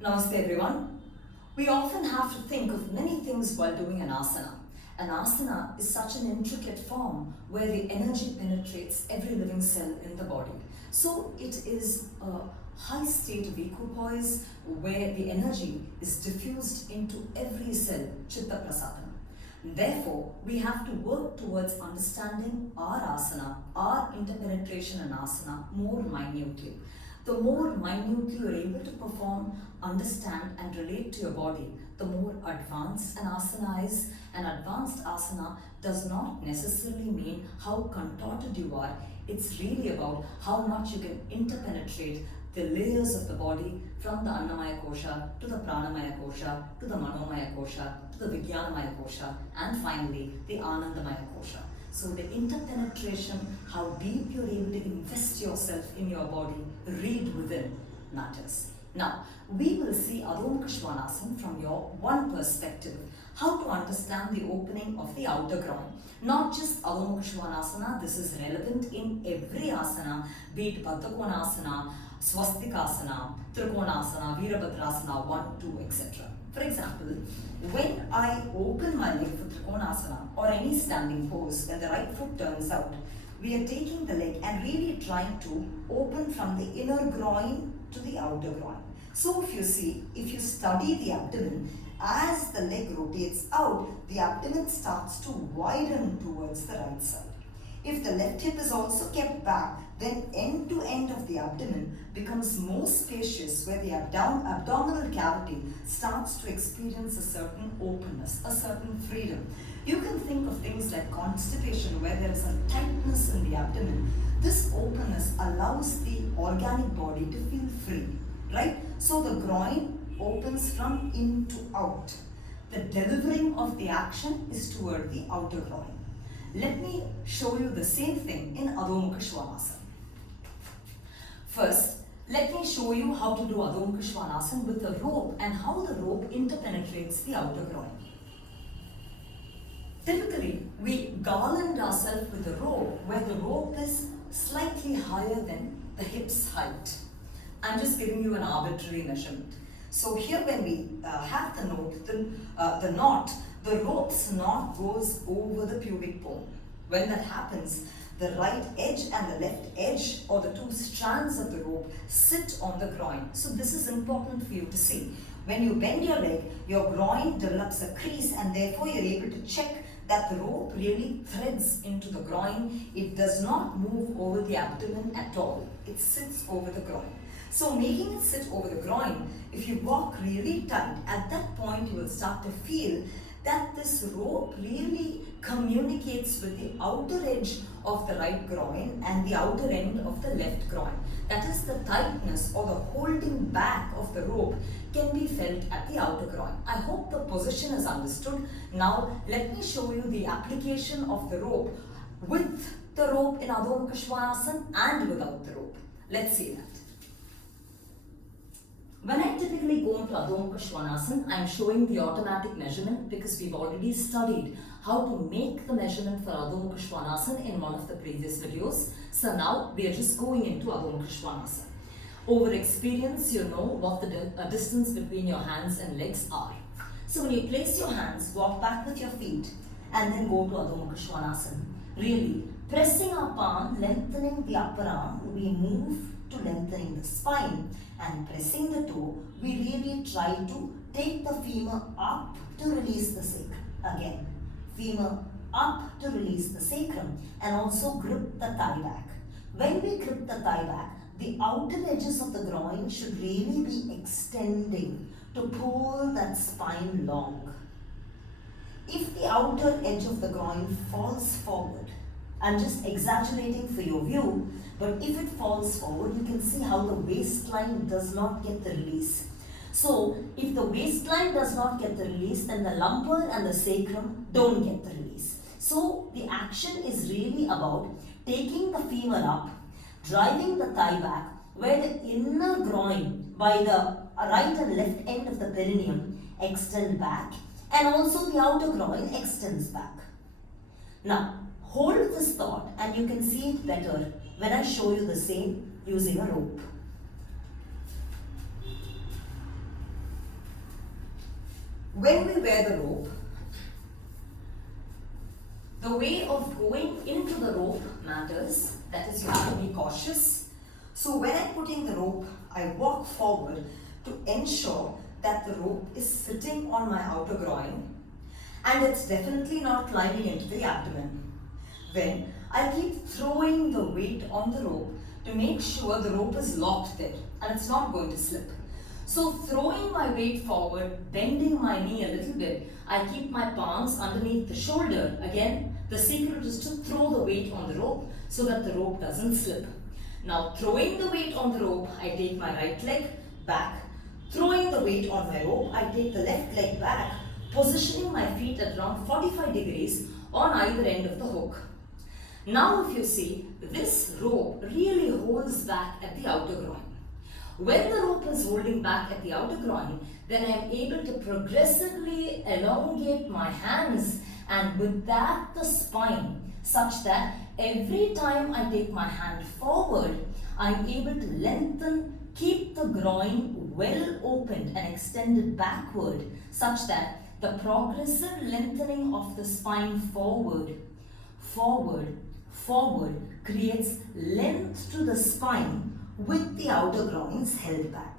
Namaste everyone. We often have to think of many things while doing an asana. An asana is such an intricate form where the energy penetrates every living cell in the body. So it is a high state of equipoise where the energy is diffused into every cell, chitta prasadana. Therefore, we have to work towards understanding our asana, our interpenetration in asana more minutely. The more minutely you are able to perform, understand and relate to your body, the more advanced an asana is. An advanced asana does not necessarily mean how contorted you are. It's really about how much you can interpenetrate the layers of the body from the Annamaya Kosha to the Pranamaya Kosha to the Manomaya Kosha to the Vijnanamaya Kosha and finally the Anandamaya Kosha. So the interpenetration, how deep you're able to invest yourself in your body, read within, matters. Now, we will see Adho Mukha Svanasana from your one perspective, how to understand the opening of the outer groin. Not just Adho Mukha Svanasana, this is relevant in every asana, be it Baddha Konasana, Swastikasana, Trikonasana, Virabhadrasana 1, 2, etc. For example, when I open my leg for Trikonasana or any standing pose, when the right foot turns out, we are taking the leg and really trying to open from the inner groin to the outer groin. So if you study the abdomen, as the leg rotates out, the abdomen starts to widen towards the right side. If the left hip is also kept back, then end to end of the abdomen becomes more spacious where the abdominal cavity starts to experience a certain openness, a certain freedom. You can think of things like constipation where there is a tightness in the abdomen. This openness allows the organic body to feel free, right? So the groin opens from in to out. The delivering of the action is toward the outer groin. Let me show you the same thing in Adho Mukha Svanasana. First, let me show you how to do Adho Mukha Svanasana with a rope and how the rope interpenetrates the outer groin. Typically, we garland ourselves with a rope where the rope is slightly higher than the hip's height. I'm just giving you an arbitrary measurement. So here when we have the knot, the rope's knot goes over the pubic bone. When that happens, the right edge and the left edge or the two strands of the rope sit on the groin. So this is important for you to see. When you bend your leg, your groin develops a crease and therefore you're able to check that the rope really threads into the groin. It does not move over the abdomen at all. It sits over the groin. So making it sit over the groin, if you walk really tight, at that point you will start to feel that this rope really communicates with the outer edge of the right groin and the outer end of the left groin. That is, the tightness or the holding back of the rope can be felt at the outer groin. I hope the position is understood. Now let me show you the application of the rope with the rope in Adho Mukha Svanasana and without the rope. Let's see that. When I typically go into Adho Mukha Svanasana, I am showing the automatic measurement because we've already studied how to make the measurement for Adho Mukha Svanasana in one of the previous videos. So now we are just going into Adho Mukha Svanasana. Over experience, you know what the distance between your hands and legs are. So when you place your hands, walk back with your feet and then go to Adho Mukha Svanasana. Really, pressing our palm, lengthening the upper arm, we move to lengthening the spine, and pressing the toe, we really try to take the femur up to release the sacrum. Again, femur up to release the sacrum and also grip the thigh back. When we grip the thigh back, the outer edges of the groin should really be extending to pull that spine long. If the outer edge of the groin falls forward, I'm just exaggerating for your view, but if it falls forward, you can see how the waistline does not get the release. So, if the waistline does not get the release, then the lumbar and the sacrum don't get the release. So, the action is really about taking the femur up, driving the thigh back, where the inner groin by the right and left end of the perineum extend back, and also the outer groin extends back. Now, hold this thought and you can see it better when I show you the same using a rope. When we wear the rope, the way of going into the rope matters. That is, you have to be cautious. So when I'm putting the rope, I walk forward to ensure that the rope is sitting on my outer groin and it's definitely not climbing into the abdomen. Then I keep throwing the weight on the rope to make sure the rope is locked there and it's not going to slip. So throwing my weight forward, bending my knee a little bit, I keep my palms underneath the shoulder. Again, the secret is to throw the weight on the rope so that the rope doesn't slip. Now throwing the weight on the rope, I take my right leg back. Throwing the weight on my rope, I take the left leg back, positioning my feet at around 45 degrees on either end of the hook. Now if you see, this rope really holds back at the outer groin. When the rope is holding back at the outer groin, then I am able to progressively elongate my hands and with that the spine, such that every time I take my hand forward, I am able to lengthen, keep the groin well opened and extended backward, such that the progressive lengthening of the spine forward creates length to the spine with the outer groins held back.